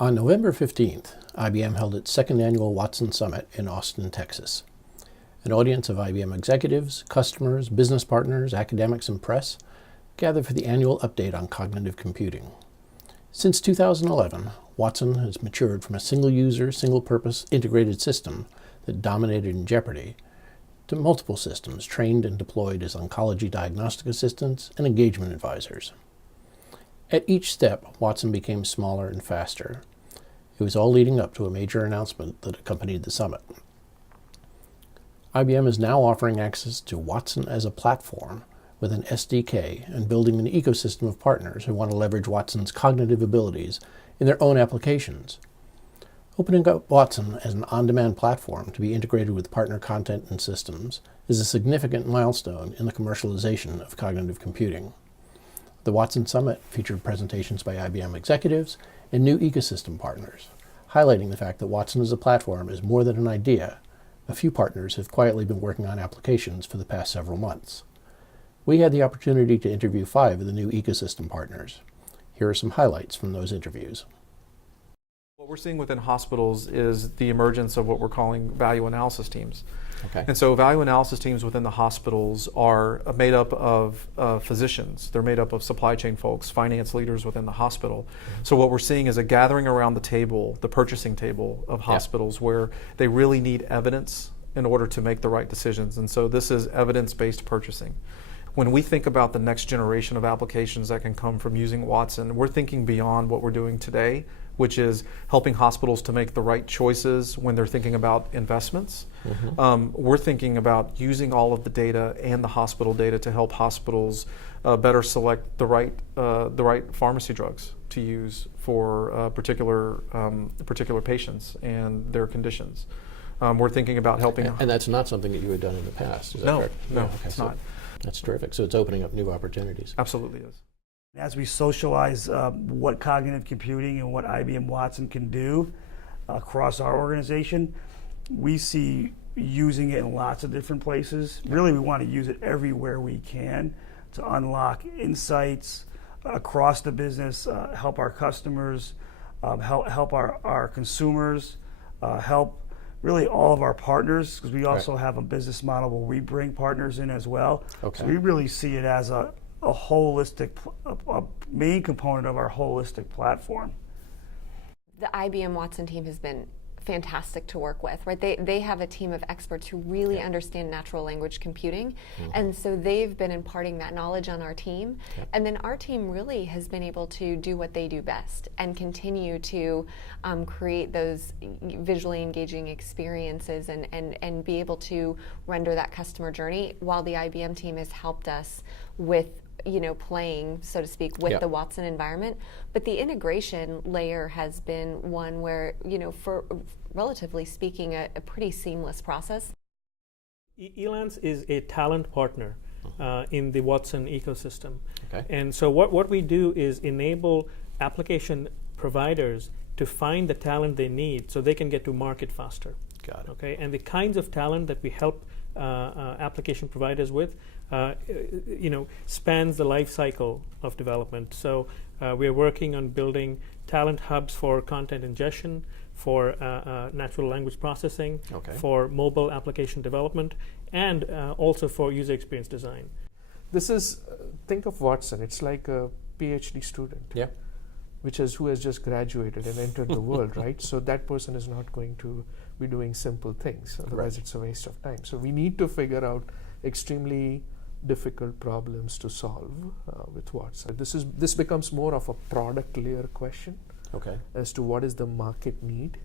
On November 15th, IBM held its second annual Watson Summit in Austin, Texas. An audience of IBM executives, customers, business partners, academics, and press gathered for the annual update on cognitive computing. Since 2011, Watson has matured from a single-user, single-purpose integrated system that dominated in jeopardy to multiple systems trained and deployed as oncology diagnostic assistants and engagement advisors. At each step, Watson became smaller and faster. It was all leading up to a major announcement that accompanied the summit. IBM is now offering access to Watson as a platform with an SDK and building an ecosystem of partners who want to leverage Watson's cognitive abilities in their own applications. Opening up Watson as an on-demand platform to be integrated with partner content and systems is a significant milestone in the commercialization of cognitive computing. The Watson Summit featured presentations by IBM executives and new ecosystem partners, highlighting the fact that Watson as a platform is more than an idea. A few partners have quietly been working on applications for the past several months. We had the opportunity to interview 5 of the new ecosystem partners. Here are some highlights from those interviews. What we're seeing within hospitals is the emergence of what we're calling value analysis teams. Okay. And so value analysis teams within the hospitals are made up of physicians. They're made up of supply chain folks, finance leaders within the hospital. Mm-hmm. So what we're seeing is a gathering around the table, the purchasing table of hospitals, where they really need evidence in order to make the right decisions. And so this is evidence-based purchasing. When we think about the next generation of applications that can come from using Watson, we're thinking beyond what we're doing today, which is helping hospitals to make the right choices when they're thinking about investments. Mm-hmm. We're thinking about using all of the data and the hospital data to help hospitals better select the right pharmacy drugs to use for particular patients and their conditions. We're thinking about helping. And that's not something that you had done in the past, is that correct? No, Okay, it's not. That's terrific. So it's opening up new opportunities. Absolutely is. As we socialize what cognitive computing and what IBM Watson can do across our organization, we see using it in lots of different places. Really, we want to use it everywhere we can to unlock insights across the business, help our customers, help our consumers, help really all of our partners, because we also have a business model where we bring partners in as well. Okay. So we really see it as a holistic, a main component of our holistic platform. The IBM Watson team has been fantastic to work with, right? They have a team of experts who really understand natural language computing, and so they've been imparting that knowledge on our team, and then our team really has been able to do what they do best and continue to create those visually engaging experiences and be able to render that customer journey, while the IBM team has helped us with playing, so to speak, with the Watson environment. But the integration layer has been one where, for relatively speaking, a pretty seamless process. Elance is a talent partner in the Watson ecosystem. Okay. And so what we do is enable application providers to find the talent they need so they can get to market faster. Got it. Okay, and the kinds of talent that we help application providers with spans the life cycle of development. So we're working on building talent hubs for content ingestion, for natural language processing, for mobile application development, and also for user experience design. This is, think of Watson, it's like a PhD student, who has just graduated and entered the world, right? So that person is not going to be doing simple things, otherwise it's a waste of time. So we need to figure out extremely difficult problems to solve with Watson. This becomes more of a product layer question as to what is the market need,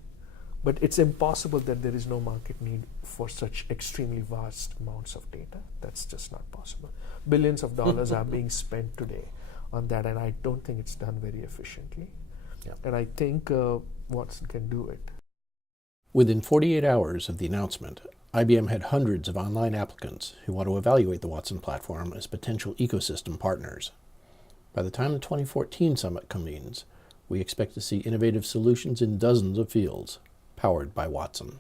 but it's impossible that there is no market need for such extremely vast amounts of data. That's just not possible. Billions of dollars are being spent today on that, and I don't think it's done very efficiently. And I think Watson can do it. Within 48 hours of the announcement, IBM had hundreds of online applicants who want to evaluate the Watson platform as potential ecosystem partners. By the time the 2014 summit convenes, we expect to see innovative solutions in dozens of fields, powered by Watson.